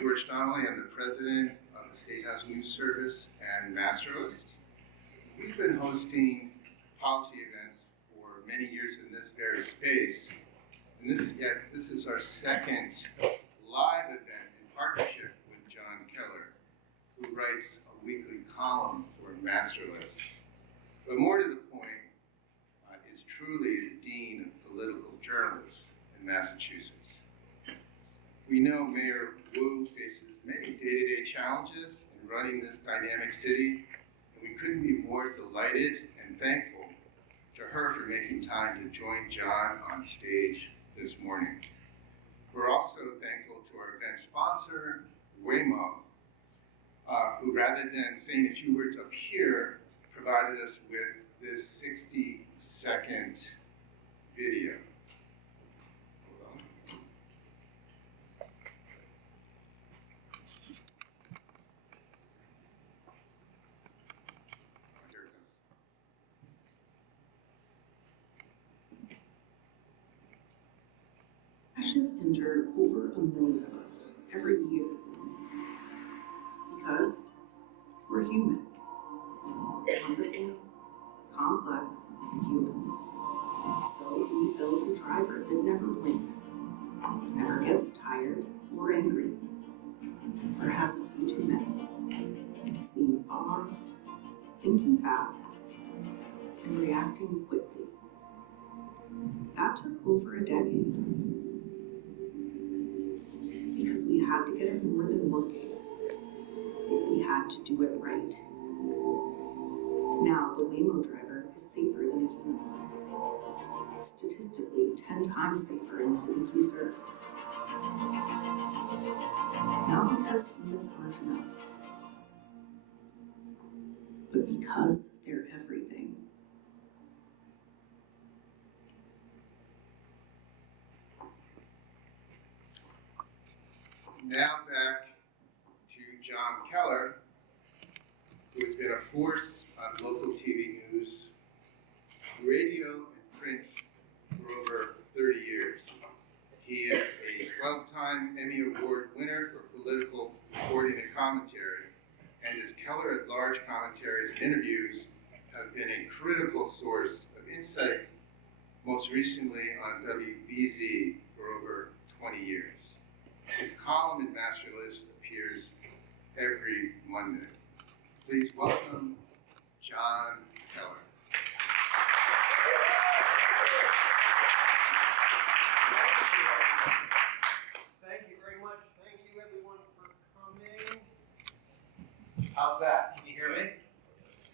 George Donnelly. I'm the president of the State House News Service and MASSterList. We've been hosting policy events for many years in this very space, and this is our second live event in partnership with John Keller, who writes a weekly column for MASSterList. But more to the point, is truly the dean of political journalists in Massachusetts. We know Mayor Wu faces many day-to-day challenges in running this dynamic city, and we couldn't be more delighted and thankful to her for making time to join John on stage this morning. We're also thankful to our event sponsor, Waymo, who rather than saying a few words up here, provided us with this 60-second video. Hold on. Here it goes. Crashes injure over 1 million of us every year because we're human. Wonderful, complex humans. So we built a driver that never blinks, never gets tired or angry, or has a few too many, seeing far, thinking fast, and reacting quickly. That took over a decade because we had to get it more than working. We had to do it right. Now, the Waymo driver is safer than a human one. Statistically, 10 times safer in the cities we serve. Not because humans aren't enough, but because they're everything. Now back to John Keller, who has been a force on local TV news, radio and print for over 30 years. He is a 12-time Emmy Award winner for political reporting and commentary, and his Keller at Large commentaries and interviews have been a critical source of insight, most recently on WBZ for over 20 years. His column in MASSterList appears every Monday. Please welcome John Keller. Thank you very much. Thank you everyone for coming. How's that? Can you hear me?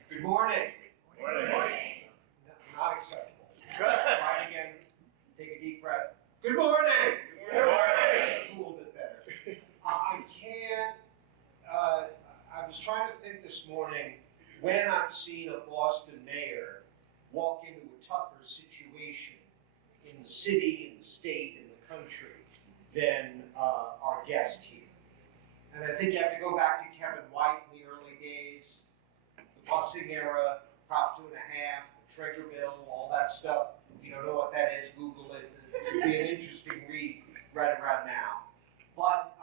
Good morning. Good morning. Not acceptable. Good. Try it again. Take a deep breath. Good morning. Good morning. That's a little bit better. I was trying to think this morning when I've seen a Boston mayor walk into a tougher situation in the city, in the state, in the country than our guest here. And I think you have to go back to Kevin White in the early days, the busing era, Prop 2.5, the Trigger Bill, all that stuff. If you don't know what that is, Google it. It should be an interesting read right around now. But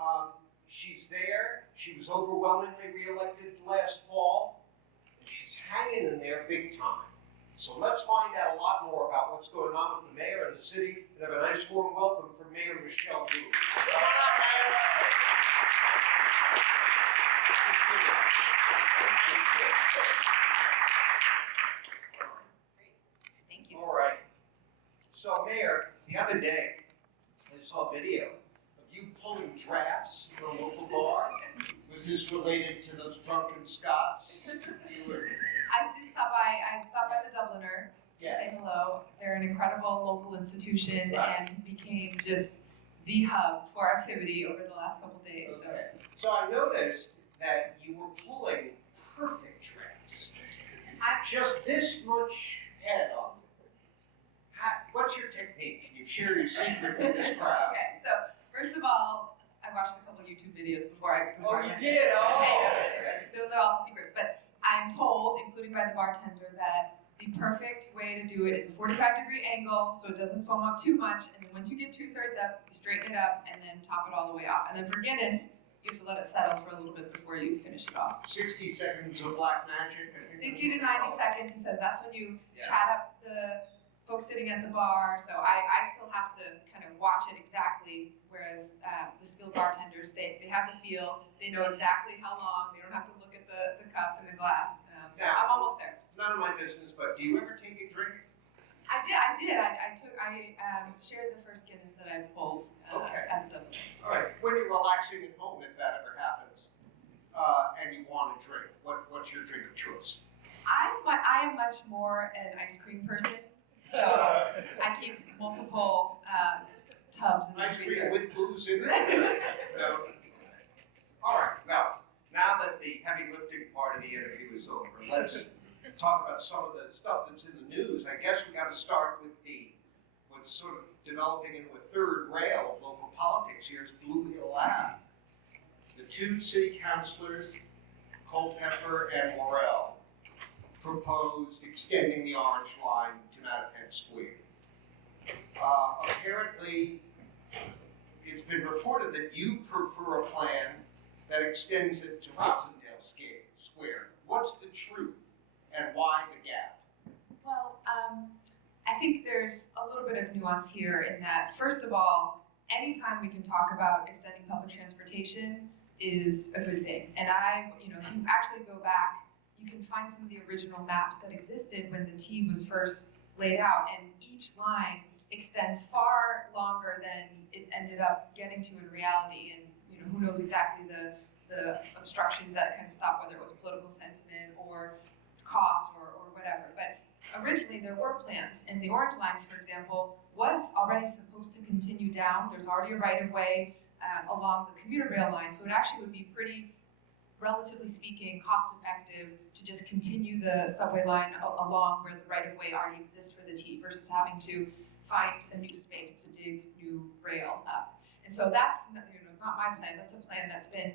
she's there. She was overwhelmingly reelected last fall, and she's hanging in there big time. So let's find out a lot more about what's going on with the mayor and the city, and have a nice warm welcome for Mayor Michelle Wu. Come on up, Mayor. Great. Thank you. All right. So, Mayor, the other day, I saw a video of you pulling drafts from a local bar. Was this related to those drunken Scots? I did stop by. I stopped by the Dubliner to say hello. They're an incredible local institution and became just the hub for activity over the last couple days. Okay. So I noticed that you were pulling perfect drafts. Just this much head on. What's your technique? Can you share your secret with this crowd? Okay, so first of all, I watched a couple YouTube videos before I. You did? Oh, okay. Those are all the secrets. But I'm told, including by the bartender, that the perfect way to do it is a 45-degree angle so it doesn't foam up too much. And then once you get 2/3 up, you straighten it up and then top it all the way off. And then for Guinness, you have to let it settle for a little bit before you finish it off. 60 seconds of black magic, I think. 60 to 90 seconds, he says, that's when you Yeah. chat up the folks sitting at the bar. So I still have to kind of watch it exactly, whereas the skilled bartenders, they have the feel, they know exactly how long, they don't have to look at the cup and the glass. So Yeah. I'm almost there. None of my business, but do you ever take a drink? I did. I shared the first Guinness that I pulled Okay. at the Dublin. All right, when you're relaxing at home, if that ever happens, and you want a drink, what's your drink of choice? I am much more an ice cream person, so I keep multiple tubs in the Ice cream freezer. with booze in it? No. All right, now that the heavy lifting part of the interview is over, let's talk about some of the stuff that's in the news. I guess we got to start with what's sort of developing into a third rail of local politics here is Blue Hill Ave. The two city councilors, Culpepper and Morrell, proposed extending the orange line to Mattapan Square. Apparently, it's been reported that you prefer a plan that extends it to Rosendale Square. What's the truth and why the gap? Well, I think there's a little bit of nuance here in that, first of all, anytime we can talk about extending public transportation is a good thing. And if you actually go back, you can find some of the original maps that existed when the T was first laid out, and each line extends far longer than it ended up getting to in reality. And who knows exactly the obstructions that kind of stopped, whether it was political sentiment or cost or whatever. But originally there were plans, and the Orange Line, for example, was already supposed to continue down. There's already a right-of-way along the commuter rail line, so it actually would be pretty, relatively speaking, cost-effective to just continue the subway line along where the right-of-way already exists for the T versus having to find a new space to dig new rail up. And so that's, it's not my plan, that's a plan that's been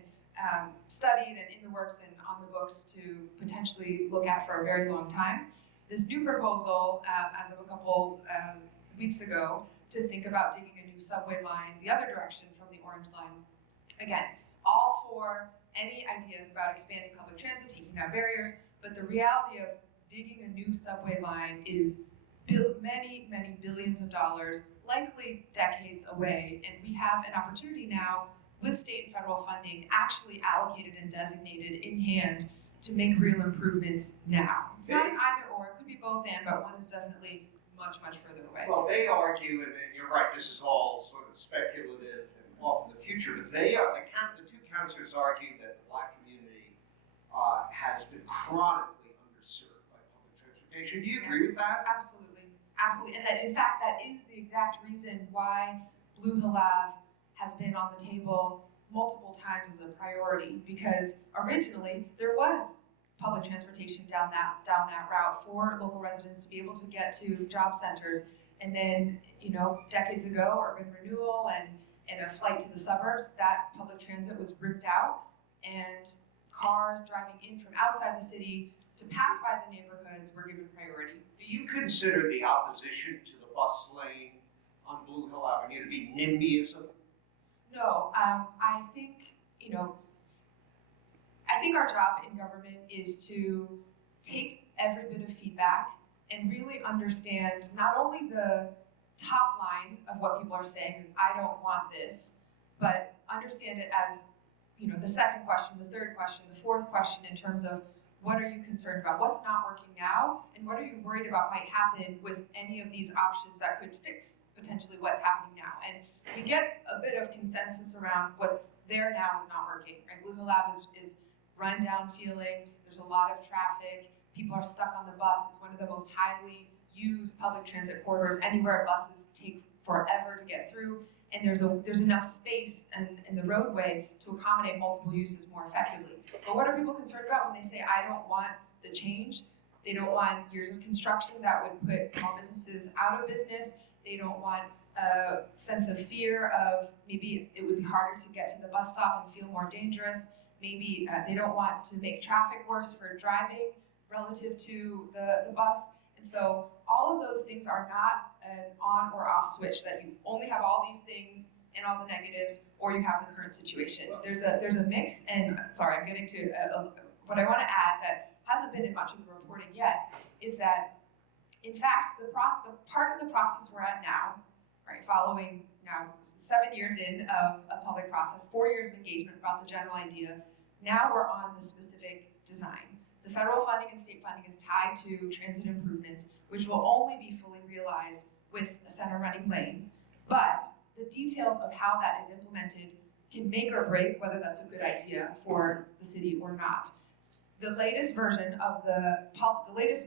studied and in the works and on the books to potentially look at for a very long time. This new proposal, as of a couple weeks ago, to think about digging a new subway line the other direction from the Orange Line. Again, all for any ideas about expanding public transit, taking down barriers, but the reality of digging a new subway line is many, many billions of dollars, likely decades away, and we have an opportunity now with state and federal funding actually allocated and designated in hand to make real improvements now. It's not an either or, it could be both and, but one is definitely much, much further away. Well, they argue, and you're right, this is all sort of speculative and off in the future, but the two councilors argue that the Black community has been chronically underserved by public transportation. Do you agree with that? Absolutely, absolutely, and that in fact that is the exact reason why Blue Hill Ave has been on the table multiple times as a priority, because originally there was public transportation down that route for local residents to be able to get to job centers, and then decades ago, urban renewal and a flight to the suburbs, that public transit was ripped out, and cars driving in from outside the city to pass by the neighborhoods were given priority. Do you consider the opposition to the bus lane on Blue Hill Avenue to be NIMBYism? No, I think our job in government is to take every bit of feedback and really understand not only the top line of what people are saying is I don't want this, but understand it as the second question, the third question, the fourth question in terms of what are you concerned about, what's not working now, and what are you worried about might happen with any of these options that could fix potentially what's happening now. And we get a bit of consensus around what's there now is not working, right? Blue Hill Ave is run down feeling, there's a lot of traffic, people are stuck on the bus, it's one of the most highly used public transit corridors anywhere. Buses take forever to get through, and there's enough space in the roadway to accommodate multiple uses more effectively. But what are people concerned about when they say, I don't want the change? They don't want years of construction that would put small businesses out of business. They don't want a sense of fear of maybe it would be harder to get to the bus stop and feel more dangerous. Maybe they don't want to make traffic worse for driving relative to the bus. And so all of those things are not an on or off switch that you only have all these things and all the negatives, or you have the current situation. There's a mix, and sorry, I'm getting to what I want to add that hasn't been in much of the reporting yet is that, in fact, the part of the process we're at now, right, following now 7 years in of a public process, 4 years of engagement about the general idea, now we're on the specific design. The federal funding and state funding is tied to transit improvements, which will only be fully realized with a center running lane. But the details of how that is implemented can make or break whether that's a good idea for the city or not. The latest version of the latest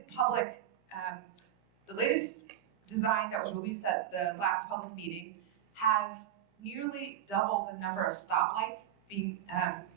design that was released at the last public meeting has nearly double the number of stoplights being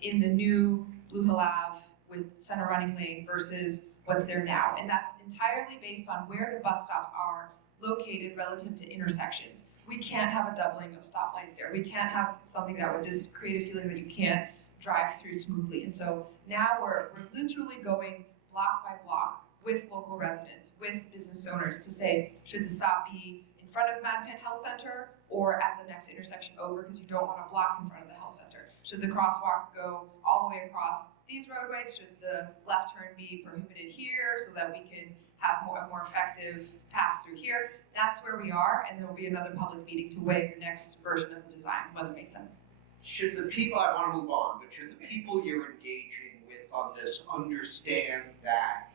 in the new Blue Hill Ave with center running lane versus what's there now. And that's entirely based on where the bus stops are located relative to intersections. We can't have a doubling of stoplights there. We can't have something that would just create a feeling that you can't drive through smoothly. And so now we're literally going block by block with local residents, with business owners to say, should the stop be in front of Mattapan Health Center or at the next intersection over, because you don't want to block in front of the health center? Should the crosswalk go all the way across these roadways? Should the left turn be prohibited here so that we can have a more effective pass through here? That's where we are, and there will be another public meeting to weigh the next version of the design, whether it makes sense. Should the people, I want to move on, but should the people you're engaging with on this understand that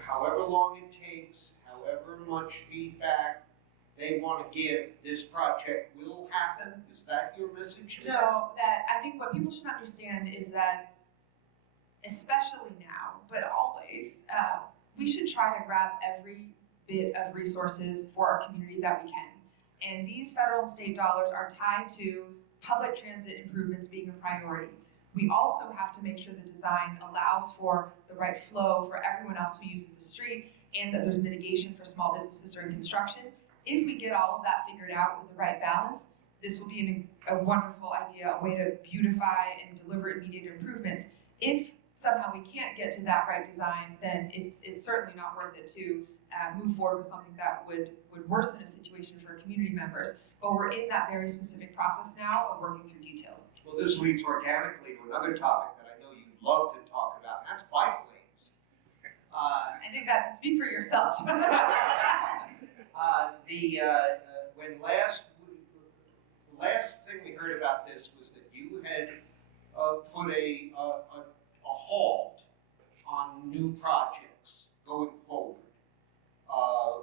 however long it takes, however much feedback they want to give, this project will happen? Is that your message to them? No, that I think what people should understand is that, especially now, but always, we should try to grab every bit of resources for our community that we can. And these federal and state dollars are tied to public transit improvements being a priority. We also have to make sure the design allows for the right flow for everyone else who uses the street, and that there's mitigation for small businesses during construction. If we get all of that figured out with the right balance, this will be a wonderful idea, a way to beautify and deliver immediate improvements. If somehow we can't get to that right design, then it's certainly not worth it to move forward with something that would worsen a situation for community members. But we're in that very specific process now of working through details. Well, this leads organically to another topic that I know you'd love to talk about, and that's bike lanes. I think that speak for yourself. When last thing we heard about this was that you had put a halt on new projects going forward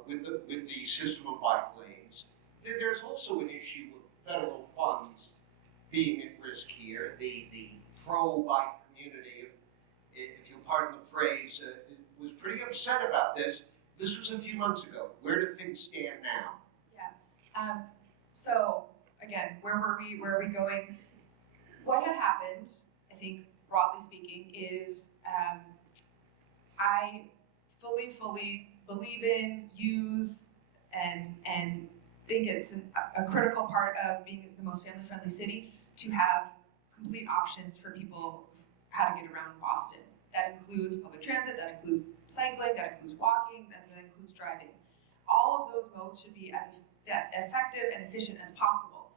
with the system of bike lanes. There's also an issue of federal funds being at risk here. The pro-bike community, if you'll pardon the phrase, was pretty upset about this. This was a few months ago. Where do things stand now? Yeah. So again, where were we? Where are we going? What had happened, I think, broadly speaking, is I fully believe in, use, and think it's a critical part of being the most family-friendly city to have complete options for people how to get around Boston. That includes public transit, that includes cycling, that includes walking, that includes driving. All of those modes should be as effective and efficient as possible.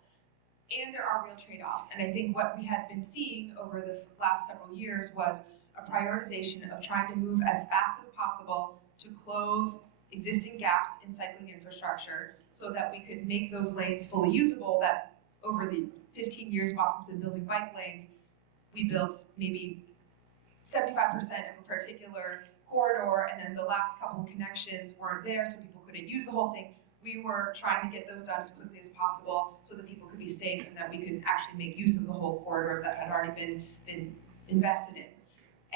And there are real trade-offs. And I think what we had been seeing over the last several years was a prioritization of trying to move as fast as possible to close existing gaps in cycling infrastructure so that we could make those lanes fully usable. That over the 15 years Boston's been building bike lanes, we built maybe 75% of a particular corridor, and then the last couple of connections weren't there, so people couldn't use the whole thing. We were trying to get those done as quickly as possible so that people could be safe and that we could actually make use of the whole corridors that had already been invested in.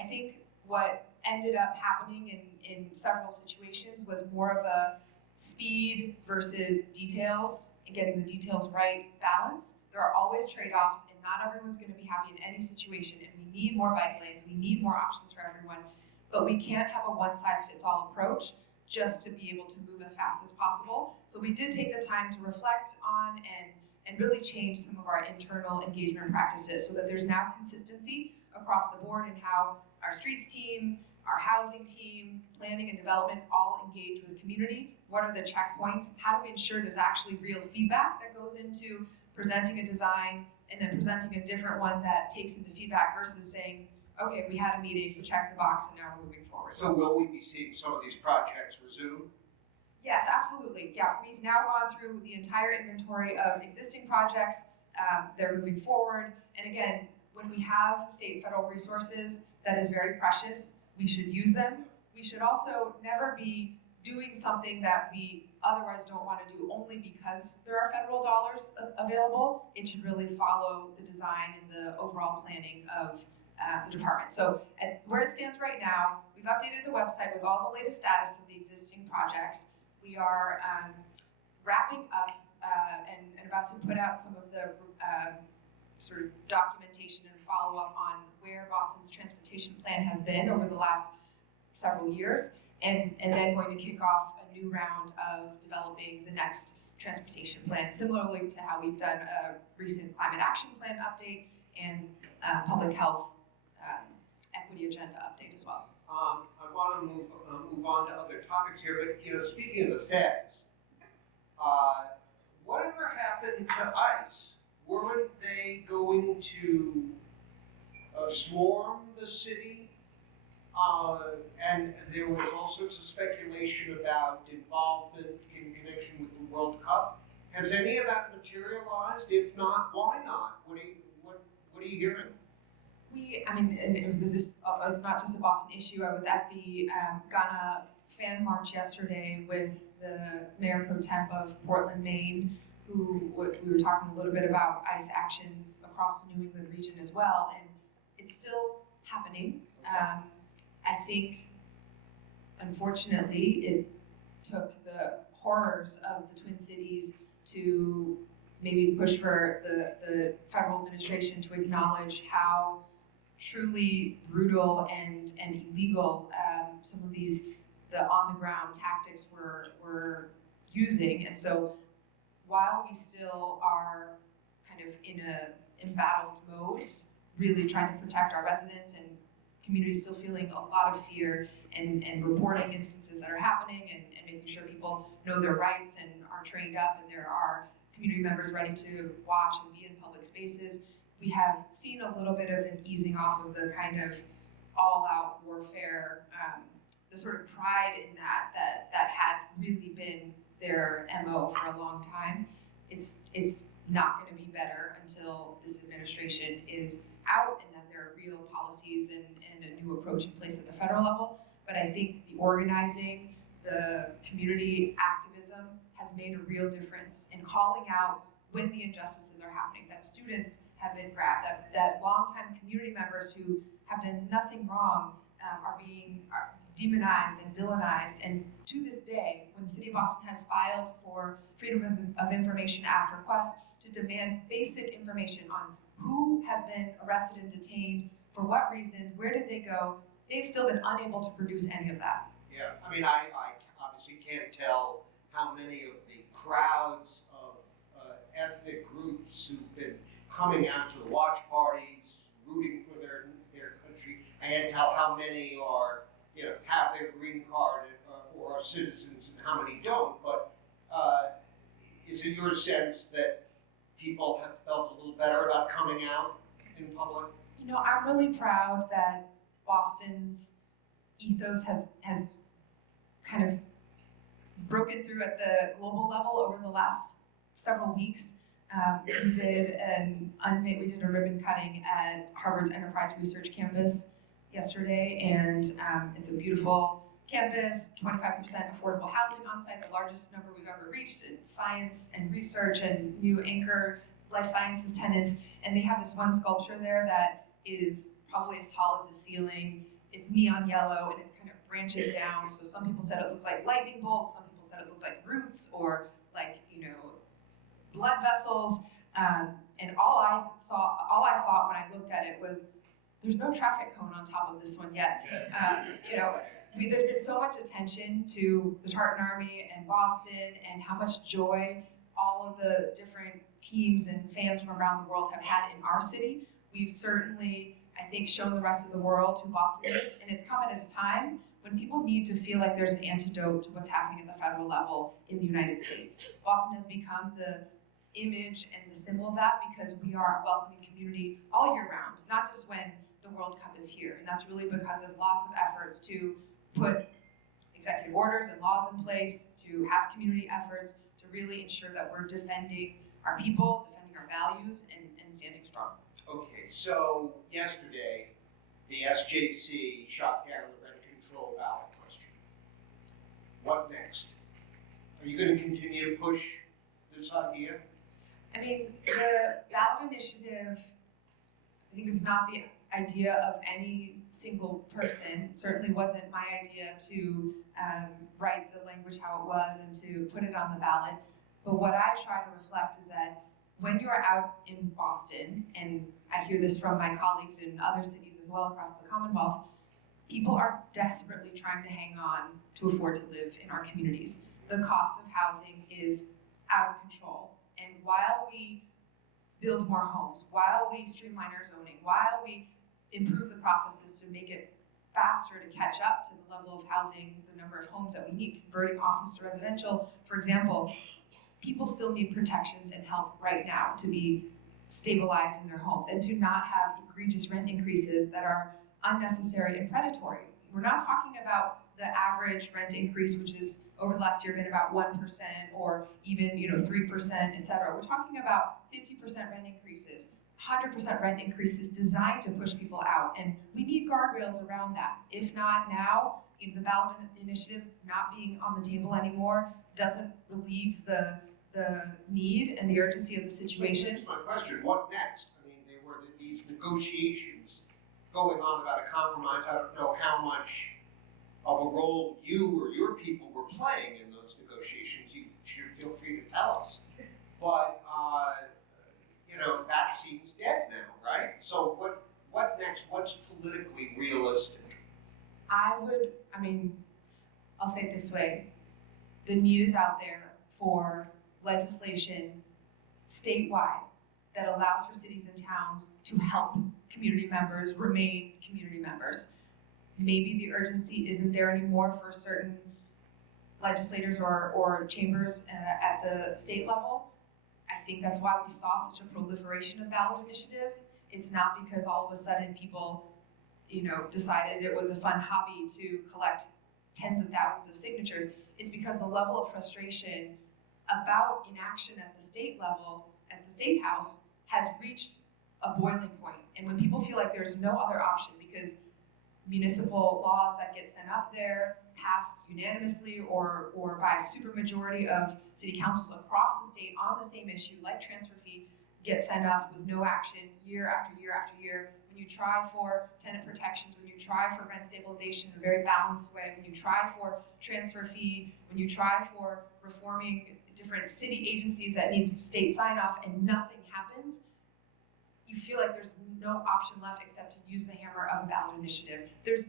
I think what ended up happening in several situations was more of a speed versus details and getting the details right balance. There are always trade-offs, and not everyone's going to be happy in any situation, and we need more bike lanes, we need more options for everyone, but we can't have a one-size-fits-all approach just to be able to move as fast as possible. So we did take the time to reflect on and really change some of our internal engagement practices so that there's now consistency across the board in how our streets team, our housing team, planning and development all engage with community. What are the checkpoints? How do we ensure there's actually real feedback that goes into presenting a design and then presenting a different one that takes into feedback versus saying, okay, we had a meeting, we checked the box, and now we're moving forward. So will we be seeing some of these projects resume? Yes, absolutely. Yeah, we've now gone through the entire inventory of existing projects. They're moving forward. And again, when we have state and federal resources, that is very precious. We should use them. We should also never be doing something that we otherwise don't want to do only because there are federal dollars available. It should really follow the design and the overall planning of the department. So where it stands right now, we've updated the website with all the latest status of the existing projects. We are wrapping up and about to put out some of the sort of documentation and follow-up on where Boston's transportation plan has been over the last several years, and then going to kick off a new round of developing the next transportation plan, similarly to how we've done a recent climate action plan update and public health equity agenda update as well. I want to move on to other topics here, but speaking of the feds, whatever happened to ICE? Weren't they going to swarm the city? And there was all sorts of speculation about involvement in connection with the World Cup. Has any of that materialized? If not, why not? What are you hearing? And it's not just a Boston issue. I was at the Ghana fan march yesterday with the mayor pro temp of Portland, Maine, who we were talking a little bit about ICE actions across the New England region as well, and it's still happening. I think, unfortunately, it took the horrors of the Twin Cities to maybe push for the federal administration to acknowledge how truly brutal and illegal some of the on-the-ground tactics were using. And so while we still are kind of in a embattled mode, really trying to protect our residents and communities still feeling a lot of fear and reporting instances that are happening and making sure people know their rights and are trained up and there are community members ready to watch and be in public spaces, we have seen a little bit of an easing off of the kind of all-out warfare, the sort of pride in that had really been their MO for a long time. It's not going to be better until this administration is out and that there are real policies and a new approach in place at the federal level. But I think the organizing, the community activism has made a real difference in calling out when the injustices are happening, that students have been grabbed, that longtime community members who have done nothing wrong are being demonized and villainized. And to this day, when the city of Boston has filed for Freedom of Information Act requests to demand basic information on who has been arrested and detained, for what reasons, where did they go, they've still been unable to produce any of that. Yeah, I obviously can't tell how many of the crowds of ethnic groups who've been coming out to the watch parties, rooting for their country. I can't tell how many are, have their green card or are citizens and how many don't. But is it your sense that people have felt a little better about coming out in public? I'm really proud that Boston's ethos has kind of broken through at the global level over the last several weeks. We did a ribbon cutting at Harvard's Enterprise Research Campus yesterday, and it's a beautiful campus, 25% affordable housing on site, the largest number we've ever reached in science and research and new anchor life sciences tenants. And they have this one sculpture there that is probably as tall as the ceiling. It's neon yellow and it's kind of branches down. So some people said it looked like lightning bolts, some people said it looked like roots or like, blood vessels. And all I thought when I looked at it was, there's no traffic cone on top of this one yet. There's been so much attention to the Tartan Army and Boston and how much joy all of the different teams and fans from around the world have had in our city. We've certainly, I think, shown the rest of the world who Boston is, and it's come at a time when people need to feel like there's an antidote to what's happening at the federal level in the United States. Boston has become the image and the symbol of that because we are a welcoming community all year round, not just when the World Cup is here. And that's really because of lots of efforts to put executive orders and laws in place, to have community efforts, to really ensure that we're defending our people, defending our values, and standing strong. Okay, so yesterday, the SJC shot down the rent control ballot question. What next? Are you going to continue to push this idea? I mean, the ballot initiative, I think, is not the idea of any single person. It certainly wasn't my idea to write the language how it was and to put it on the ballot. But what I try to reflect is that when you are out in Boston, and I hear this from my colleagues in other cities as well across the Commonwealth, people are desperately trying to hang on to afford to live in our communities. The cost of housing is out of control. And while we build more homes, while we streamline our zoning, while we improve the processes to make it faster to catch up to the level of housing, the number of homes that we need, converting office to residential, for example, people still need protections and help right now to be stabilized in their homes and to not have egregious rent increases that are unnecessary and predatory. We're not talking about the average rent increase, which is over the last year been about 1% or even 3%, et cetera. We're talking about 50% rent increases, 100% rent increases designed to push people out, and we need guardrails around that. If not now, the ballot initiative not being on the table anymore doesn't relieve the need and the urgency of the situation. Here's my question, what next? I mean, there were these negotiations going on about a compromise. I don't know how much of a role you or your people were playing in those negotiations. You should feel free to tell us. But, that seems dead now, right? So what next? What's politically realistic? I'll say it this way. The need is out there for legislation statewide that allows for cities and towns to help community members remain community members. Maybe the urgency isn't there anymore for certain legislators or chambers at the state level. I think that's why we saw such a proliferation of ballot initiatives. It's not because all of a sudden people, decided it was a fun hobby to collect tens of thousands of signatures. It's because the level of frustration about inaction at the state level, at the state house, has reached a boiling point. And when people feel like there's no other option because municipal laws that get sent up there, passed unanimously or by a supermajority of city councils across the state on the same issue, like transfer fee, get sent up with no action year after year after year. When you try for tenant protections, when you try for rent stabilization in a very balanced way, when you try for transfer fee, when you try for reforming different city agencies that need state sign off and nothing happens, you feel like there's no option left except to use the hammer of a ballot initiative. It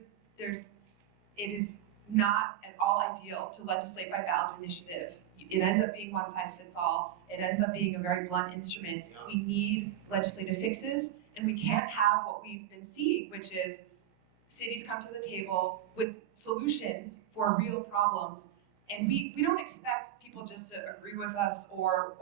is not at all ideal to legislate by ballot initiative. It ends up being one size fits all. It ends up being a very blunt instrument. Yeah. We need legislative fixes, and we can't have what we've been seeing, which is cities come to the table with solutions for real problems, and we don't expect people just to agree with us or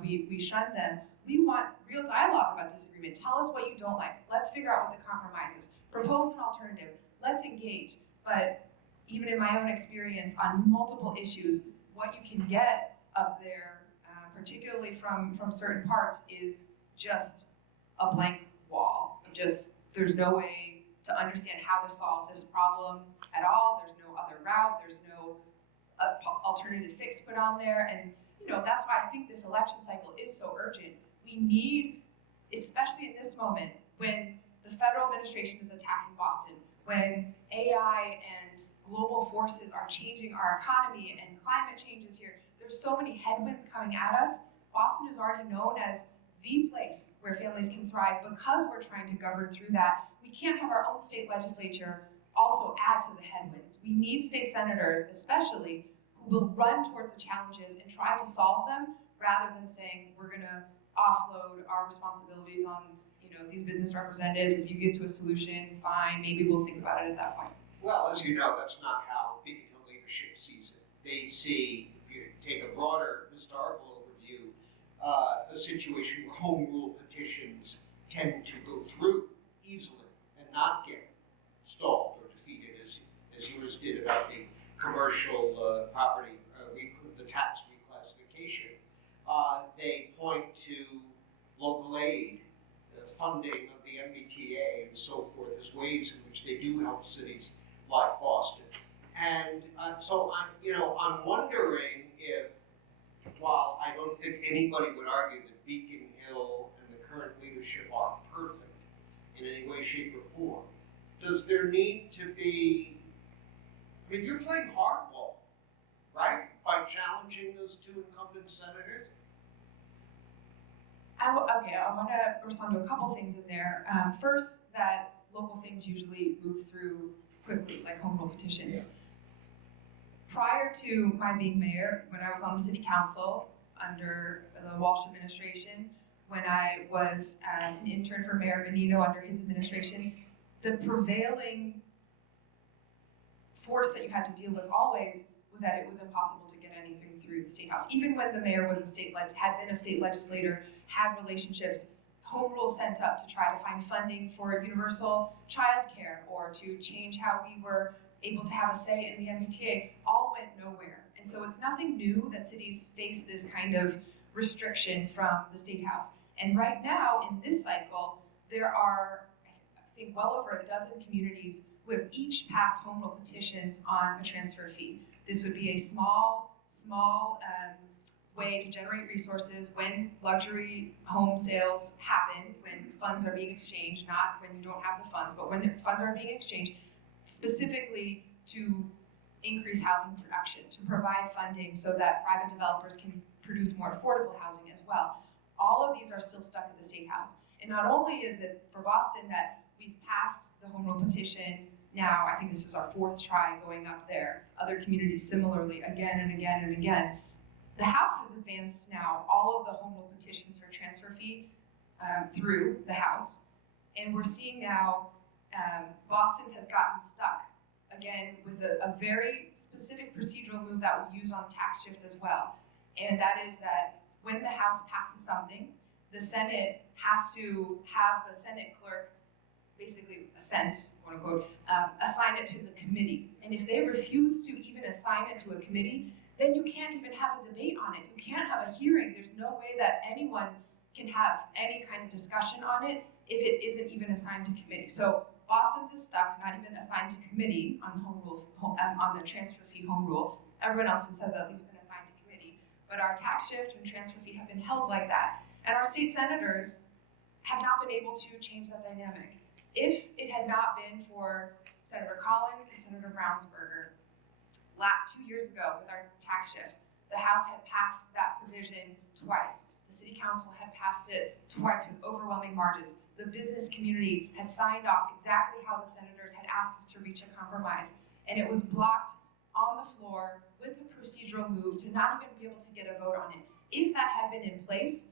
we shun them. We want real dialogue about disagreement. Tell us what you don't like. Let's figure out what the compromise is. Propose an alternative. Let's engage. But even in my own experience on multiple issues, what you can get up there, particularly from certain parts, is just a blank wall. There's no way to understand how to solve this problem at all. There's no other route. There's no alternative fix put on there. And that's why I think this election cycle is so urgent. We need, especially in this moment, when the federal administration is attacking Boston, when AI and global forces are changing our economy and climate change is here, there's so many headwinds coming at us. Boston is already known as the place where families can thrive because we're trying to govern through that. We can't have our own state legislature also add to the headwinds. We need state senators, especially, who will run towards the challenges and try to solve them rather than saying we're going to offload our responsibilities on these business representatives. If you get to a solution, fine, maybe we'll think about it at that point. Well, as you know, that's not how Beacon Hill leadership sees it. They see, if you take a broader historical overview, a situation where home rule petitions tend to go through easily and not get stalled or defeated, as yours did about the commercial property, the tax reclassification. They point to local aid, funding of the MBTA and so forth as ways in which they do help cities like Boston. And so I'm wondering if, while I don't think anybody would argue that Beacon Hill and the current leadership are perfect in any way, shape, or form, does there need to be, I mean, you're playing hardball, right? By challenging those two incumbent senators? I want to respond to a couple things in there. First, that local things usually move through quickly, like home rule petitions. Prior to my being mayor, when I was on the city council under the Walsh administration, when I was an intern for Mayor Benito under his administration, the prevailing force that you had to deal with always was that it was impossible to get anything through the state house. Even when the mayor was had been a state legislator, had relationships, home rule sent up to try to find funding for universal childcare or to change how we were able to have a say in the MBTA, all went nowhere. And so it's nothing new that cities face this kind of restriction from the state house. And right now, in this cycle, there are, I think, well over a dozen communities who have each passed home rule petitions on a transfer fee. This would be a small way to generate resources when luxury home sales happen, when funds are being exchanged, not when you don't have the funds, but when the funds are being exchanged, specifically to increase housing production, to provide funding so that private developers can produce more affordable housing as well. All of these are still stuck at the State House. And not only is it for Boston that we've passed the home rule petition now, I think this is our fourth try going up there, other communities similarly again and again and again. The House has advanced now all of the home rule petitions for transfer fee through the House. And we're seeing now Boston's has gotten stuck, again, with a very specific procedural move that was used on tax shift as well. And that is that when the House passes something, the Senate has to have the Senate clerk basically assent, quote unquote, assign it to the committee. And if they refuse to even assign it to a committee, then you can't even have a debate on it. You can't have a hearing. There's no way that anyone can have any kind of discussion on it if it isn't even assigned to committee. So Boston's is stuck, not even assigned to committee on the home rule, on the transfer fee home rule. Everyone else's has at least been assigned to committee. But our tax shift and transfer fee have been held like that. And our state senators have not been able to change that dynamic. If it had not been for Senator Collins and Senator Brownsberger, 2 years ago with our tax shift, the House had passed that provision twice. The City Council had passed it twice with overwhelming margins. The business community had signed off exactly how the senators had asked us to reach a compromise. And it was blocked on the floor with a procedural move to not even be able to get a vote on it. If that had been in place,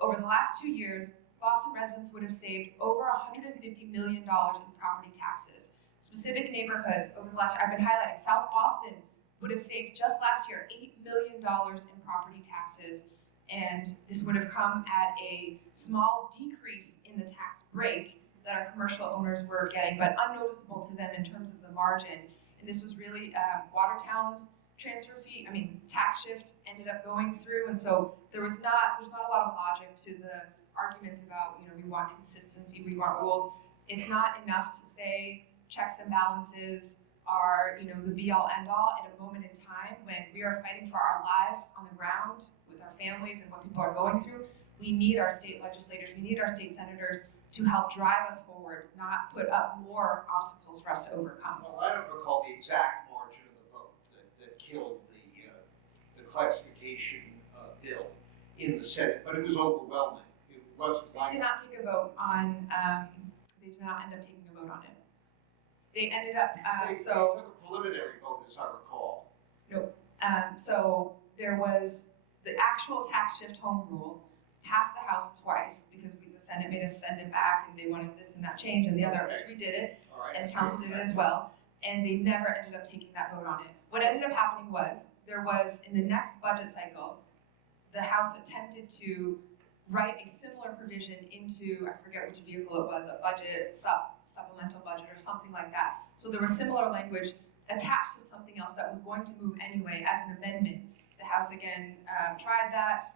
over the last 2 years, Boston residents would have saved over $150 million in property taxes. Specific neighborhoods over the last year, I've been highlighting, South Boston would have saved just last year $8 million in property taxes. And this would have come at a small decrease in the tax break that our commercial owners were getting, but unnoticeable to them in terms of the margin. And this was really Watertown's transfer fee, tax shift ended up going through. And so there's not a lot of logic to the arguments about, we want consistency, we want rules. It's not enough to say checks and balances are, the be-all, end-all at a moment in time when we are fighting for our lives on the ground with our families and what people are going through. We need our state legislators, we need our state senators to help drive us forward, not put up more obstacles for us to overcome. Well, I don't recall the exact margin of the vote that killed the classification bill in the Senate, but it was overwhelming. It wasn't like... They did not take a vote on, they did not end up taking a vote on it. They ended up, they took a preliminary vote, as I recall. Nope. So there was the actual tax shift home rule passed the House twice because the Senate made us send it back and they wanted this and that change and the other, which we did it, and the Council did it as well, and they never ended up taking that vote on it. What ended up happening was, there was, in the next budget cycle, the House attempted to write a similar provision into, I forget which vehicle it was, a budget, supplemental budget or something like that. So there was similar language attached to something else that was going to move anyway as an amendment. The House again tried that.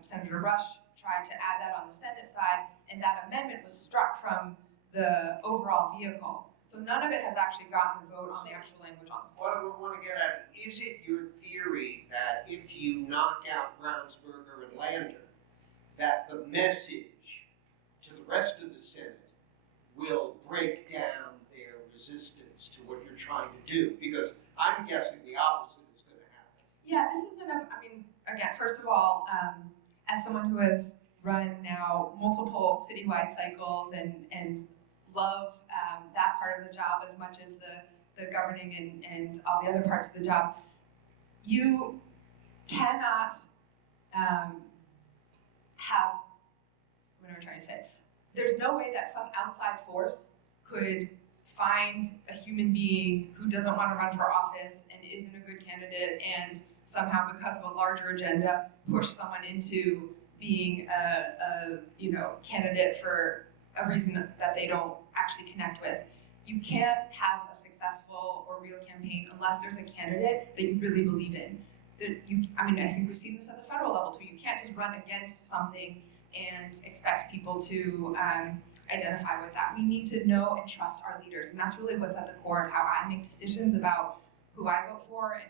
Senator Rush tried to add that on the Senate side, and that amendment was struck from the overall vehicle. So none of it has actually gotten a vote on the actual language on the floor. What I want to get at, is it your theory that if you knock out Brownsberger and Lander, that the message to the rest of the Senate will break down their resistance to what you're trying to do? Because I'm guessing the opposite is going to happen. Yeah, this isn't I mean, again, first of all, as someone who has run now multiple citywide cycles and love that part of the job as much as the governing and all the other parts of the job, you cannot have, what am I trying to say? There's no way that some outside force could find a human being who doesn't want to run for office and isn't a good candidate and somehow because of a larger agenda push someone into being a candidate for a reason that they don't actually connect with. You can't have a successful or real campaign unless there's a candidate that you really believe in. I think we've seen this at the federal level too. You can't just run against something and expect people to identify with that. We need to know and trust our leaders, and that's really what's at the core of how I make decisions about who I vote for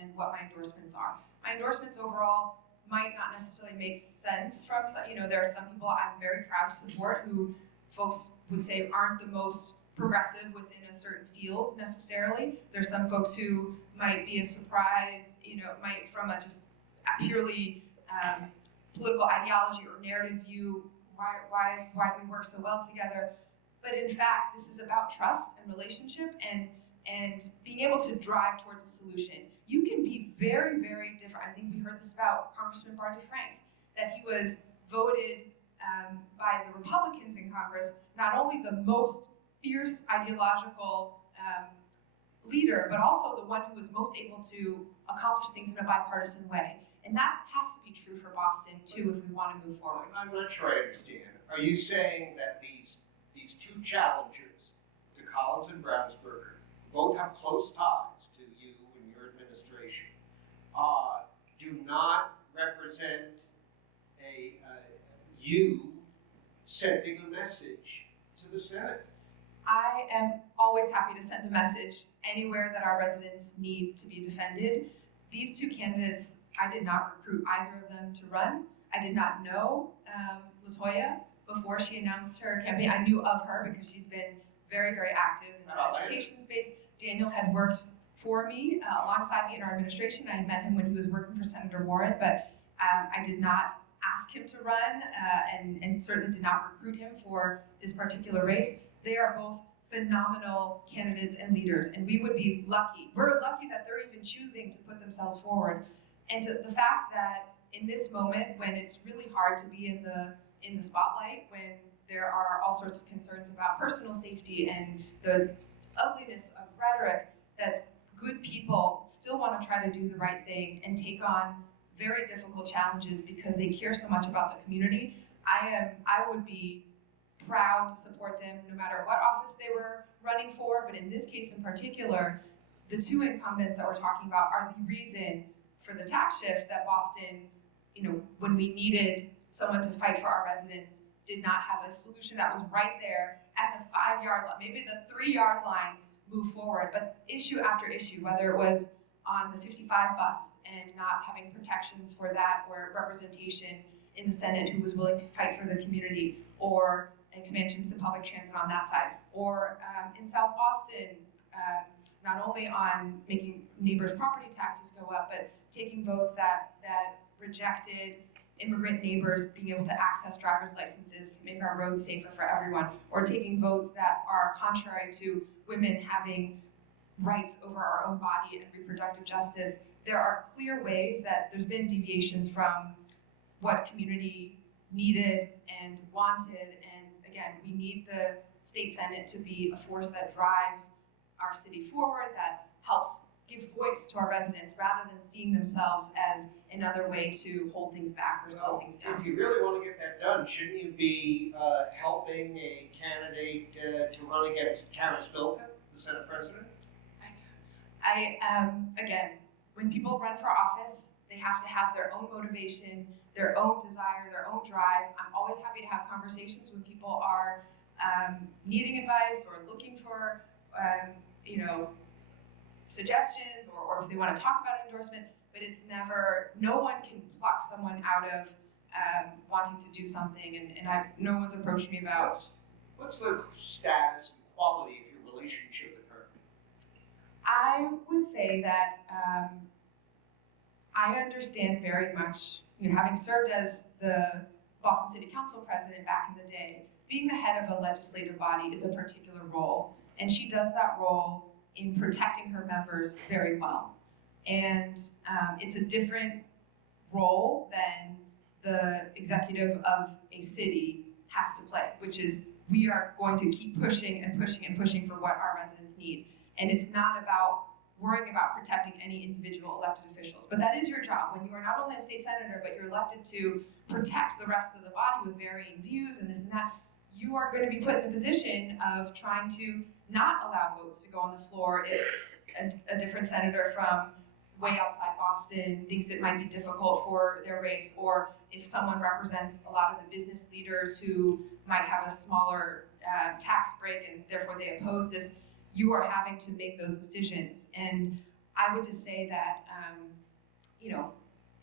and what my endorsements are. My endorsements overall might not necessarily make sense from, there are some people I'm very proud to support who folks would say aren't the most progressive within a certain field necessarily. There's some folks who might be a surprise, might from a just purely political ideology or narrative view, why do we work so well together? But in fact, this is about trust and relationship and being able to drive towards a solution. You can be very, very different. I think we heard this about Congressman Barney Frank, that he was voted by the Republicans in Congress, not only the most fierce ideological leader, but also the one who was most able to accomplish things in a bipartisan way. And that has to be true for Boston too if we want to move forward. I'm not sure I understand. Are you saying that these two challengers, to Collins and Brownsberger, both have close ties to you and your administration, do not represent you sending a message to the Senate? I am always happy to send a message anywhere that our residents need to be defended. These two candidates, I did not recruit either of them to run. I did not know LaToya before she announced her campaign. I knew of her because she's been very, very active in the education space. Daniel had worked for me, alongside me in our administration. I had met him when he was working for Senator Warren, but I did not ask him to run and certainly did not recruit him for this particular race. They are both phenomenal candidates and leaders, and we would be lucky. We're lucky that they're even choosing to put themselves forward. And the fact that in this moment, when it's really hard to be in the spotlight, when there are all sorts of concerns about personal safety and the ugliness of rhetoric, that good people still want to try to do the right thing and take on very difficult challenges because they care so much about the community. I would be proud to support them no matter what office they were running for, but in this case in particular, the two incumbents that we're talking about are the reason for the tax shift that Boston, when we needed someone to fight for our residents, did not have a solution that was right there at the 5-yard line, maybe the 3-yard line, move forward. But issue after issue, whether it was on the 55 bus and not having protections for that, or representation in the Senate who was willing to fight for the community, or expansions to public transit on that side, or in South Boston, not only on making neighbors' property taxes go up, but taking votes that rejected immigrant neighbors being able to access driver's licenses to make our roads safer for everyone, or taking votes that are contrary to women having rights over our own body and reproductive justice. There are clear ways that there's been deviations from what community needed and wanted, and again, we need the state Senate to be a force that drives our city forward, that helps give voice to our residents rather than seeing themselves as another way to hold things back or slow things down. If you really want to get that done, shouldn't you be helping a candidate to run against Karen Spilka, the Senate President? Again, when people run for office, they have to have their own motivation, their own desire, their own drive. I'm always happy to have conversations when people are needing advice or looking for, suggestions or if they want to talk about endorsement, but it's never, no one can pluck someone out of wanting to do something, and no one's approached me about. What's the status and quality of your relationship with her? I would say that I understand very much, having served as the Boston City Council president back in the day, being the head of a legislative body is a particular role, and she does that role in protecting her members very well. And it's a different role than the executive of a city has to play, which is we are going to keep pushing and pushing and pushing for what our residents need. And it's not about worrying about protecting any individual elected officials. But that is your job. When you are not only a state senator, but you're elected to protect the rest of the body with varying views and this and that, you are going to be put in the position of trying to not allow votes to go on the floor if a different senator from way outside Boston thinks it might be difficult for their race, or if someone represents a lot of the business leaders who might have a smaller tax break and therefore they oppose this. You are having to make those decisions. And I would just say that,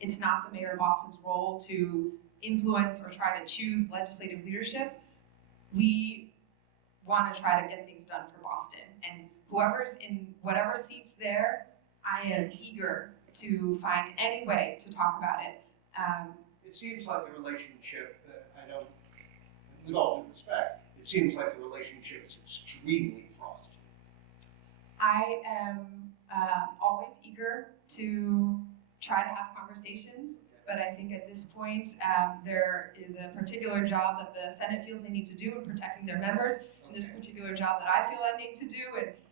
it's not the mayor of Boston's role to influence or try to choose legislative leadership. We want to try to get things done for Boston. And whoever's in whatever seats there, I am eager to find any way to talk about it. It seems like the relationship, with all due respect, it seems like the relationship is extremely frosty. I am always eager to try to have conversations, but I think at this point there is a particular job that the Senate feels they need to do in protecting their members, and there's a particular job that I feel I need to do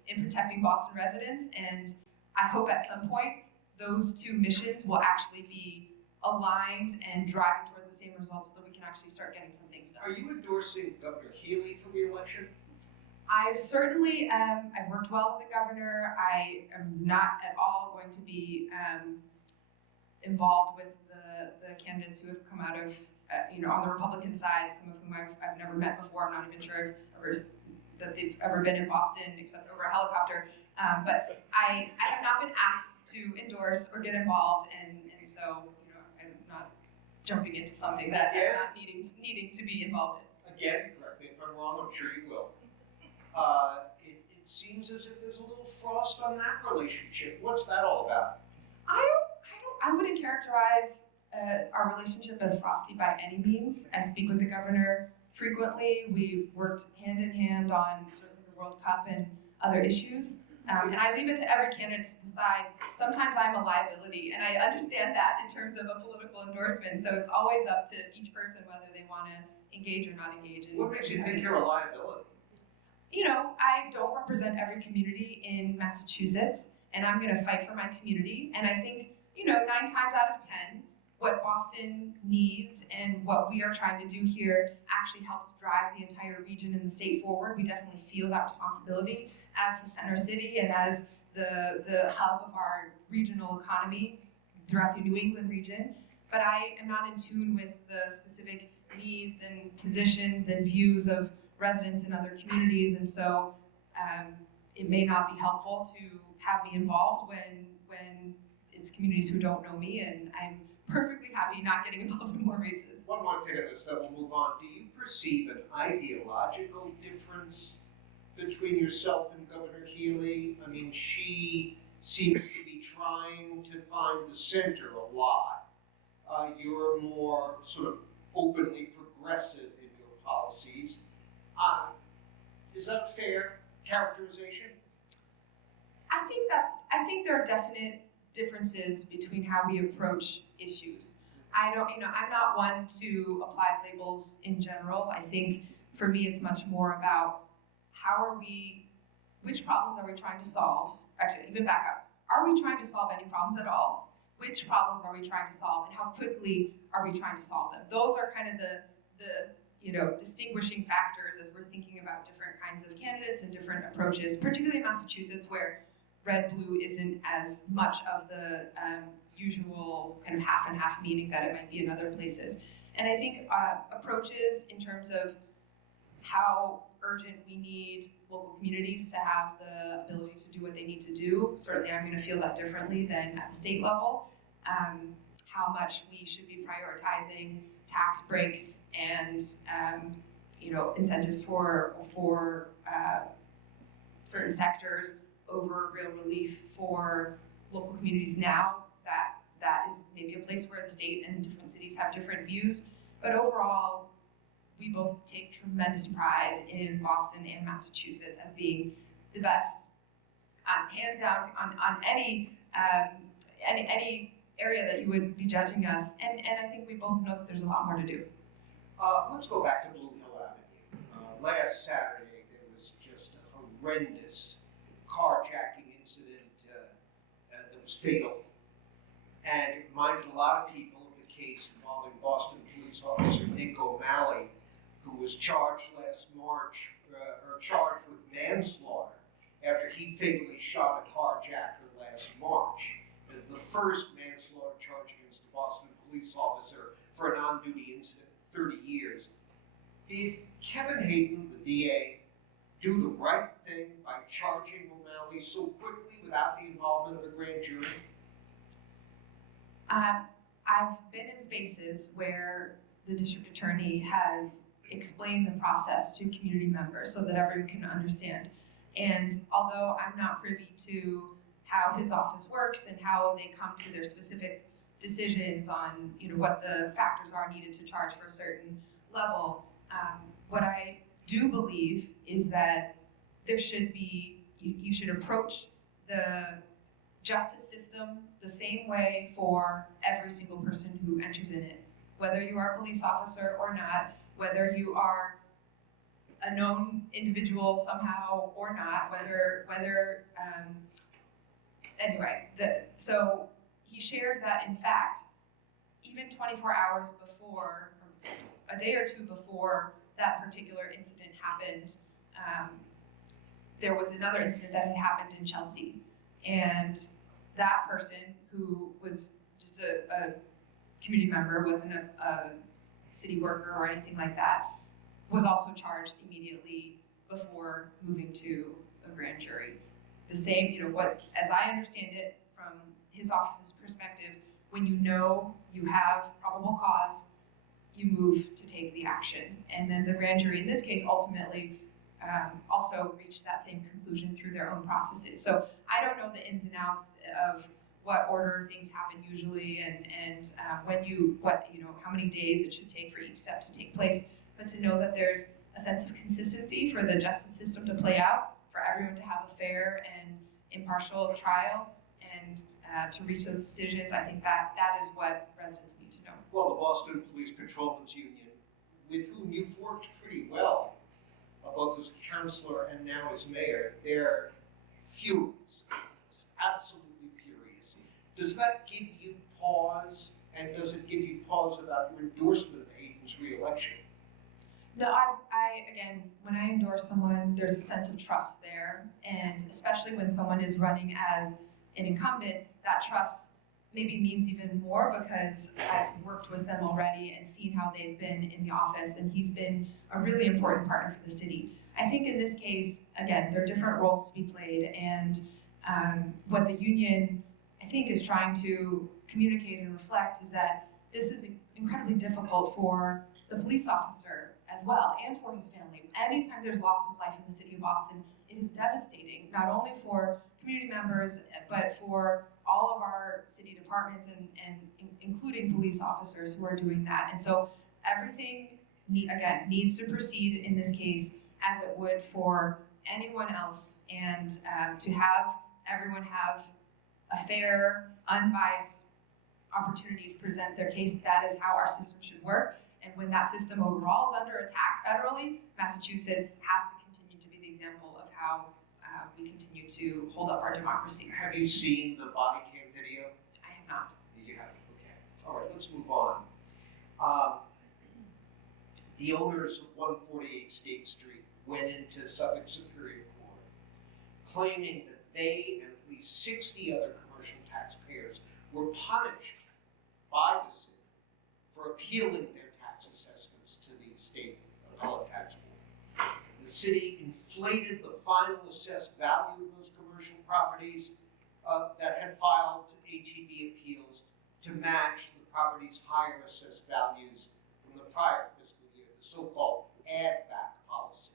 in protecting Boston residents, and I hope at some point those two missions will actually be aligned and driving towards the same results so that we can actually start getting some things done. Are you endorsing Governor Healy for re-election? I certainly am. I've worked well with the governor. I am not at all going to be involved with the candidates who have come out of, on the Republican side, some of whom I've never met before. I'm not even sure that they've ever been in Boston except over a helicopter. But I have not been asked to endorse or get involved, and so I'm not jumping into something that I'm not needing to be involved in. Again, correct me if I'm wrong, I'm sure you will. It seems as if there's a little frost on that relationship. What's that all about? I wouldn't characterize our relationship as frosty by any means. I speak with the governor frequently. We've worked hand in hand on certainly the World Cup and other issues. And I leave it to every candidate to decide. Sometimes I'm a liability, and I understand that in terms of a political endorsement. So it's always up to each person whether they want to engage or not engage. What makes you think you're a liability? I don't represent every community in Massachusetts, and I'm going to fight for my community. And I think, 9 times out of 10, what Boston needs and what we are trying to do here actually helps drive the entire region and the state forward. We definitely feel that responsibility as the center city and as the hub of our regional economy throughout the New England region. But I am not in tune with the specific needs and positions and views of residents in other communities, and so it may not be helpful to have me involved when it's communities who don't know me, and I'm perfectly happy not getting involved in more races. One more thing on this, then we'll move on. Do you perceive an ideological difference between yourself and Governor Healy? I mean, she seems to be trying to find the center a lot. You're more sort of openly progressive in your policies. Is that a fair characterization? I think there are definite differences between how we approach issues. I'm not one to apply labels in general. I think for me it's much more about which problems are we trying to solve? Actually, even back up. are we trying to solve any problems at all? Which problems are we trying to solve, and how quickly are we trying to solve them? Those are kind of the distinguishing factors as we're thinking about different kinds of candidates and different approaches, particularly in Massachusetts, where red-blue isn't as much of the usual kind of half and half meaning that it might be in other places. And I think approaches in terms of how urgent we need local communities to have the ability to do what they need to do. Certainly I'm going to feel that differently than at the state level. How much we should be prioritizing tax breaks and incentives for certain sectors over real relief for local communities now. That is maybe a place where the state and different cities have different views. But overall, we both take tremendous pride in Boston and Massachusetts as being the best, hands down, on any area that you would be judging us. And I think we both know that there's a lot more to do. Let's go back to Blue Hill Avenue. Last Saturday, there was just a horrendous carjacking incident that was fatal. And it reminded a lot of people of the case involving Boston police officer Nick O'Malley, who was charged last March, or charged with manslaughter after he fatally shot a carjacker last March. The first manslaughter charge against a Boston police officer for an on-duty incident in 30 years. Did Kevin Hayden, the DA, do the right thing by charging O'Malley so quickly without the involvement of a grand jury? I've been in spaces where the district attorney has explained the process to community members so that everyone can understand. And although I'm not privy to how his office works and how they come to their specific decisions on what the factors are needed to charge for a certain level, what I do believe is that there should be, you should approach the justice system the same way for every single person who enters in it, whether you are a police officer or not, whether you are a known individual somehow or not, so he shared that in fact, even 24 hours before, or a day or two before that particular incident happened, there was another incident that had happened in Chelsea. And that person, who was just a community member, wasn't a city worker or anything like that, was also charged immediately before moving to a grand jury. The same, as I understand it from his office's perspective, when you know you have probable cause, you move to take the action. And then the grand jury in this case ultimately also reached that same conclusion through their own processes. So I don't know the ins and outs of what order things happen usually, and how many days it should take for each step to take place. But to know that there's a sense of consistency for the justice system to play out, for everyone to have a fair and impartial trial, and to reach those decisions, I think that is what residents need to know. Well, the Boston Police Patrolmen's Union, with whom you've worked pretty well, both as a councilor and now as mayor, they're furious, absolutely furious. Does that give you pause, and does it give you pause about your endorsement of Hayden's re-election? No, again, when I endorse someone, there's a sense of trust there, and especially when someone is running as an incumbent, that trust maybe means even more because I've worked with them already and seen how they've been in the office, and he's been a really important partner for the city. I think in this case, again, there are different roles to be played, and what the union, I think, is trying to communicate and reflect is that this is incredibly difficult for the police officer as well, and for his family. Anytime there's loss of life in the city of Boston, it is devastating, not only for community members, but for all of our city departments and including police officers who are doing that. And so everything, needs to proceed in this case as it would for anyone else, and to have everyone have a fair, unbiased opportunity to present their case. That is how our system should work. And when that system overall is under attack federally, Massachusetts has to continue to be the example of how we continue to hold up our democracy. Have you seen the body cam video? I have not. You haven't, okay. All right, let's move on. The owners of 148 State Street went into Suffolk Superior Court claiming that they and at least 60 other commercial taxpayers were punished by the city for appealing their tax assessments to the state appellate tax board. The city inflated the final assessed value of those commercial properties that had filed ATB appeals to match the property's higher assessed values from the prior fiscal year, the so-called add-back policy.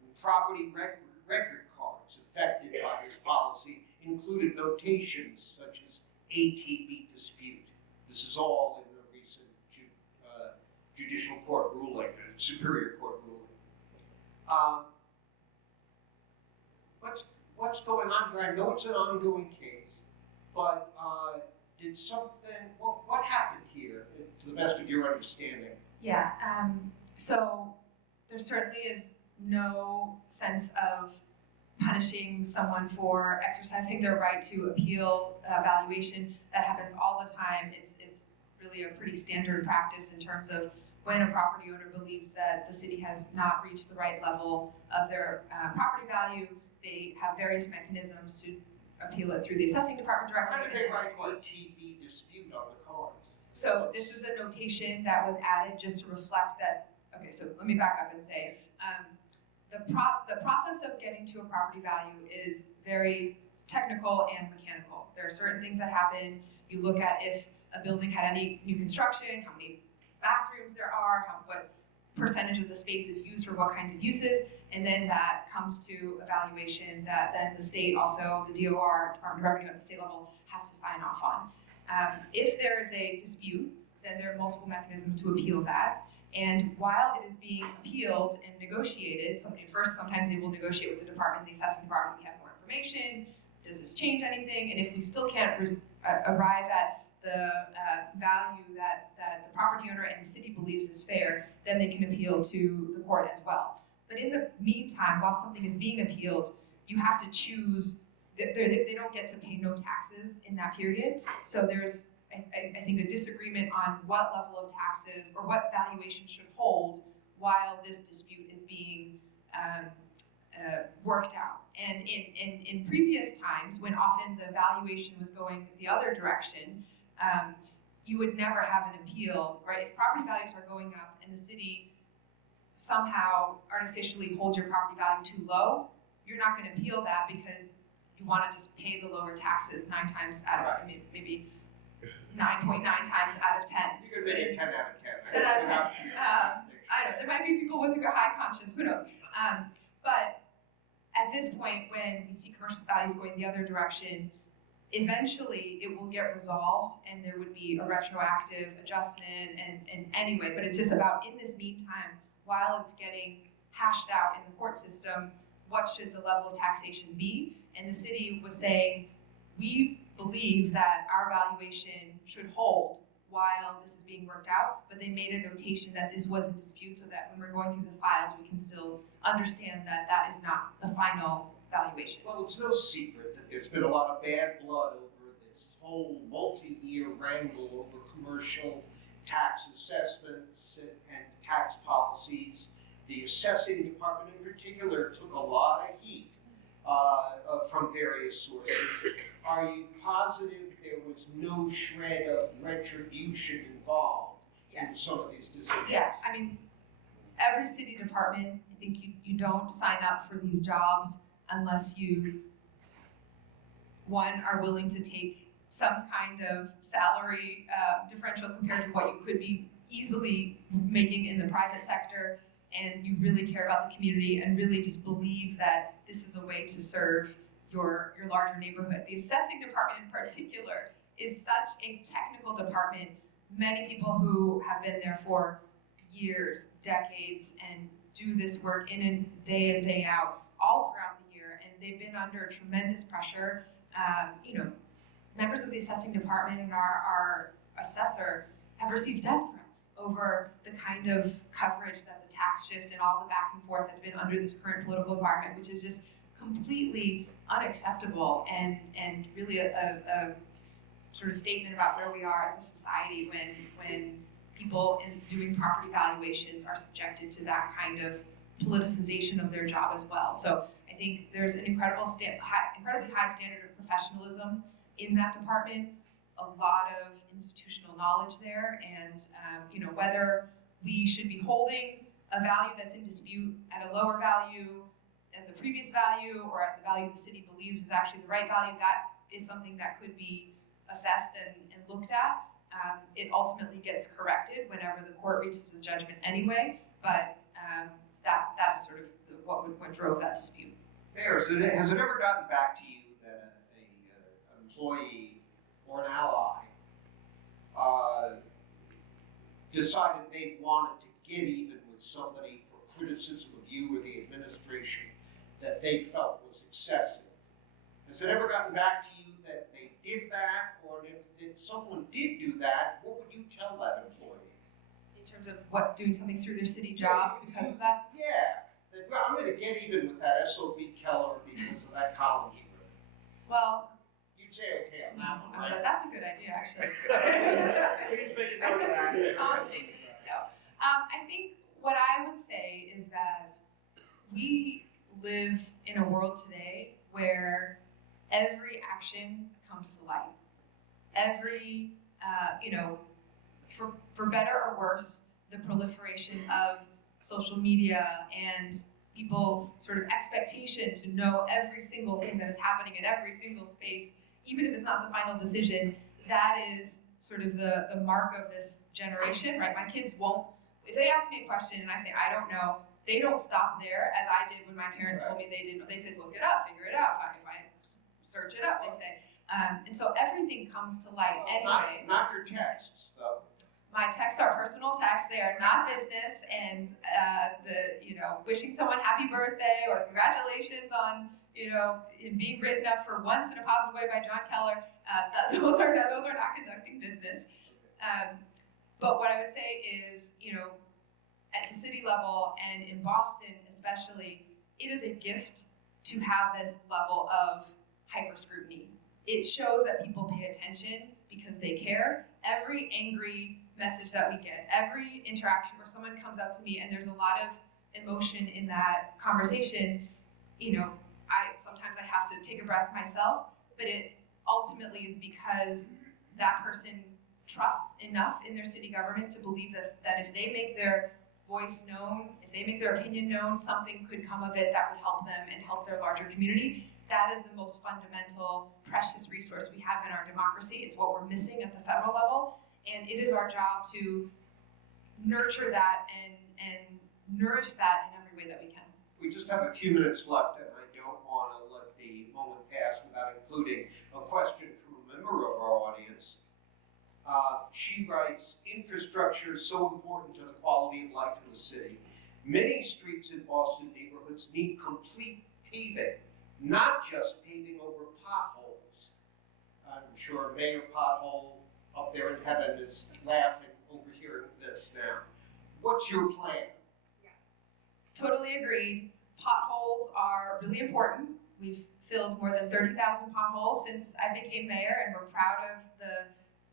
And property record cards affected by this policy included notations such as ATB dispute. This is all in the recent judicial court ruling, Superior Court ruling. What's going on here? I know it's an ongoing case, but did something, what happened here, to the best of your understanding? Yeah, so there certainly is no sense of punishing someone for exercising their right to appeal valuation. That happens all the time. It's really a pretty standard practice in terms of when a property owner believes that the city has not reached the right level of their property value. They have various mechanisms to appeal it through the assessing department directly. How did they write ATB dispute on the cards? So this is a notation that was added just to reflect that. Okay, so let me back up and say, the process of getting to a property value is very technical and mechanical. There are certain things that happen. You look at if a building had any new construction, how many bathrooms there are, what percentage of the space is used for what kinds of uses, and then that comes to evaluation that then the state also, the DOR, Department of Revenue at the state level, has to sign off on. If there is a dispute, then there are multiple mechanisms to appeal that. And while it is being appealed and negotiated, sometimes they will negotiate with the department, the assessing department, we have more information, does this change anything? And if we still can't arrive at the value that the property owner and the city believes is fair, then they can appeal to the court as well. But in the meantime, while something is being appealed, you have to choose, they don't get to pay no taxes in that period. So there's, I think, a disagreement on what level of taxes or what valuation should hold while this dispute is being worked out. And in previous times, when often the valuation was going the other direction, you would never have an appeal, right? If property values are going up and the city somehow artificially holds your property value too low, you're not going to appeal that because you want to just pay the lower taxes 9 times out of, maybe 9.9 times out of 10. You could make it 10 out of 10. 10 out of 10. I don't know, there might be people with a high conscience, who knows? But at this point, when we see commercial values going the other direction, eventually it will get resolved and there would be a retroactive adjustment and anyway, but it's just about in this meantime, while it's getting hashed out in the court system, what should the level of taxation be? And the city was saying, we believe that our valuation should hold while this is being worked out, but they made a notation that this was a dispute so that when we're going through the files, we can still understand that that is not the final valuation. Well, it's no secret that there's been a lot of bad blood over this whole multi-year wrangle over commercial tax assessments and tax policies. The assessing department in particular took a lot of heat from various sources. Are you positive there was no shred of retribution involved in some of these decisions? Yeah, I mean, every city department, I think you don't sign up for these jobs unless you, one, are willing to take some kind of salary differential compared to what you could be easily making in the private sector, and you really care about the community and really just believe that this is a way to serve your larger neighborhood. The assessing department in particular is such a technical department. Many people who have been there for years, decades, and do this work in and day out, all throughout the year, and they've been under tremendous pressure. Members of the assessing department and our assessor have received death threats over the kind of coverage that the tax shift and all the back and forth has been under this current political environment, which is just completely unacceptable and really a sort of statement about where we are as a society when people in doing property valuations are subjected to that kind of politicization of their job as well. So I think there's an incredibly high standard of professionalism in that department, a lot of institutional knowledge there, and whether we should be holding a value that's in dispute at a lower value at the previous value or at the value the city believes is actually the right value, that is something that could be assessed and looked at. It ultimately gets corrected whenever the court reaches a judgment anyway, but that is sort of what drove that dispute. Mayor, has it ever gotten back to you that an employee or an ally decided they wanted to get even with somebody for criticism of you or the administration that they felt was excessive? Has it ever gotten back to you that they did that, or if someone did do that, what would you tell that employee? In terms of what, doing something through their city job because of that? Yeah, that, well, I'm gonna get even with that SOB Keller because of that column she wrote. Well, You'd say okay on that one, I was right? like, that's a good idea, actually. Please make a note of that. No. I think what I would say is that we live in a world today where every action comes to light. Every, for better or worse, the proliferation of social media and people's sort of expectation to know every single thing that is happening in every single space, even if it's not the final decision, that is sort of the mark of this generation, right? My kids won't, if they ask me a question and I say, I don't know, they don't stop there as I did when my parents told me they didn't know. They said, look it up, figure it out, if I search it up, they say. And so everything comes to light anyway. Not your texts, though. My texts are personal texts, they are not business, and wishing someone happy birthday or congratulations on, being written up for once in a positive way by John Keller, those are not conducting business. But what I would say is, at the city level and in Boston especially, it is a gift to have this level of hyper scrutiny. It shows that people pay attention because they care. Every angry message that we get, every interaction where someone comes up to me and there's a lot of emotion in that conversation, sometimes I have to take a breath myself, but it ultimately is because that person trusts enough in their city government to believe that if they make their voice known, if they make their opinion known, something could come of it that would help them and help their larger community. That is the most fundamental, precious resource we have in our democracy. It's what we're missing at the federal level, and it is our job to nurture that and nourish that in every way that we can. We just have a few minutes left, and I don't want to let the moment pass without including a question from a member of our audience. She writes, infrastructure is so important to the quality of life in the city. Many streets in Boston neighborhoods need complete paving, not just paving over potholes. I'm sure Mayor Pothole up there in heaven is laughing overhearing this now. What's your plan? Totally agreed. Potholes are really important. We've filled more than 30,000 potholes since I became mayor, and we're proud of the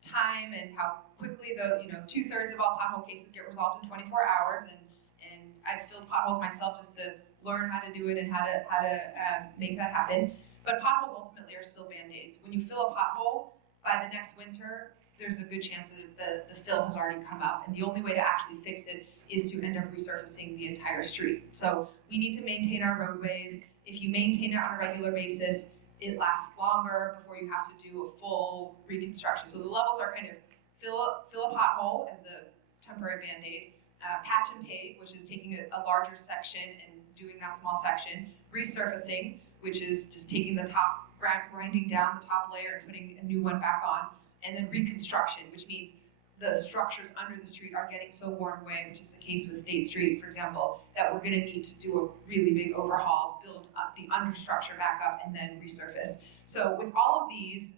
time and how quickly 2/3 of all pothole cases get resolved in 24 hours. And I've filled potholes myself just to learn how to do it and how to make that happen. But potholes ultimately are still Band-Aids. When you fill a pothole, by the next winter, there's a good chance that the fill has already come up. And the only way to actually fix it is to end up resurfacing the entire street. So we need to maintain our roadways. If you maintain it on a regular basis, it lasts longer before you have to do a full reconstruction. So the levels are kind of fill a pothole as a temporary Band-Aid, patch and pave, which is taking a larger section and doing that small section, resurfacing, which is just taking the top, grinding down the top layer and putting a new one back on, and then reconstruction, which means the structures under the street are getting so worn away, which is the case with State Street, for example, that we're gonna need to do a really big overhaul, build up the understructure back up, and then resurface. So with all of these,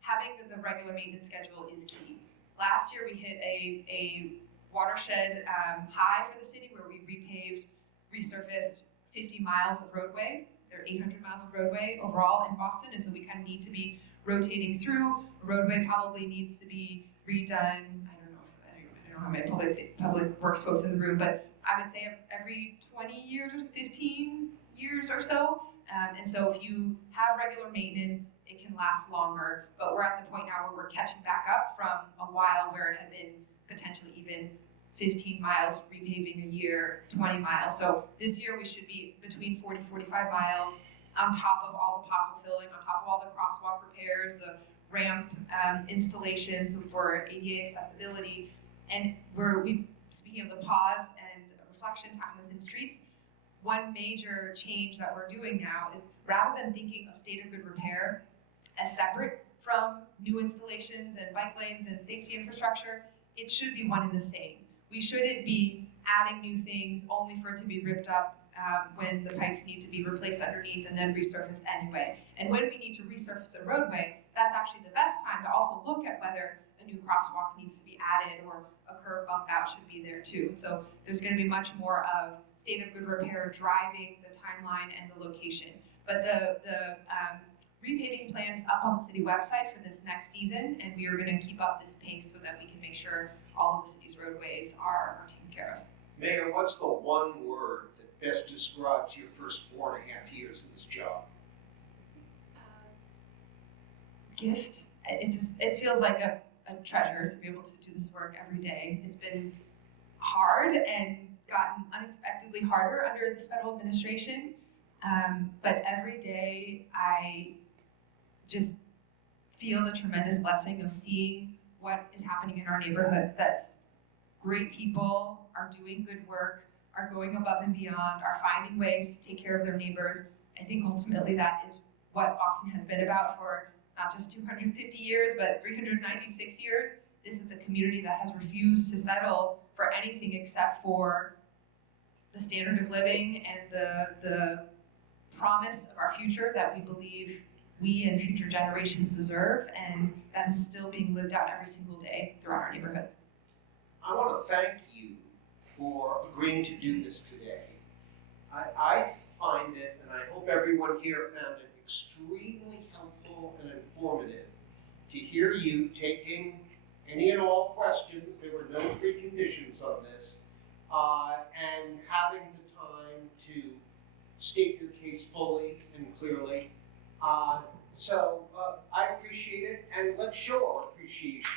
having the regular maintenance schedule is key. Last year we hit a watershed high for the city where we repaved, resurfaced 50 miles of roadway, There are 800 miles of roadway overall in Boston, and so we kind of need to be rotating through. A roadway probably needs to be redone. I don't know how many public works folks in the room, but I would say every 20 years or 15 years or so. And so if you have regular maintenance, it can last longer. But we're at the point now where we're catching back up from a while where it had been potentially even 15 miles repaving a year, 20 miles. So this year we should be between 40, 45 miles on top of all the pothole filling, on top of all the crosswalk repairs, the ramp installations for ADA accessibility. And speaking of the pause and reflection time within streets, one major change that we're doing now is rather than thinking of state of good repair as separate from new installations and bike lanes and safety infrastructure, it should be one and the same. We shouldn't be adding new things only for it to be ripped up when the pipes need to be replaced underneath and then resurfaced anyway. And when we need to resurface a roadway, that's actually the best time to also look at whether a new crosswalk needs to be added or a curb bump out should be there too. So there's going to be much more of state of good repair driving the timeline and the location. But the repaving plan is up on the city website for this next season, and we are going to keep up this pace so that we can make sure all of the city's roadways are taken care of. Mayor, what's the one word that best describes your first 4.5 years in this job? Gift. It feels like a treasure to be able to do this work every day. It's been hard and gotten unexpectedly harder under this federal administration, but every day I just feel the tremendous blessing of seeing what is happening in our neighborhoods, that great people are doing good work, are going above and beyond, are finding ways to take care of their neighbors. I think ultimately that is what Boston has been about for not just 250 years, but 396 years. This is a community that has refused to settle for anything except for the standard of living and the promise of our future that we believe we and future generations deserve, and that is still being lived out every single day throughout our neighborhoods. I want to thank you for agreeing to do this today. I find it, and I hope everyone here found it extremely helpful and informative to hear you taking any and all questions. There were no preconditions on this, and having the time to state your case fully and clearly. So I appreciate it, and let's show our appreciation.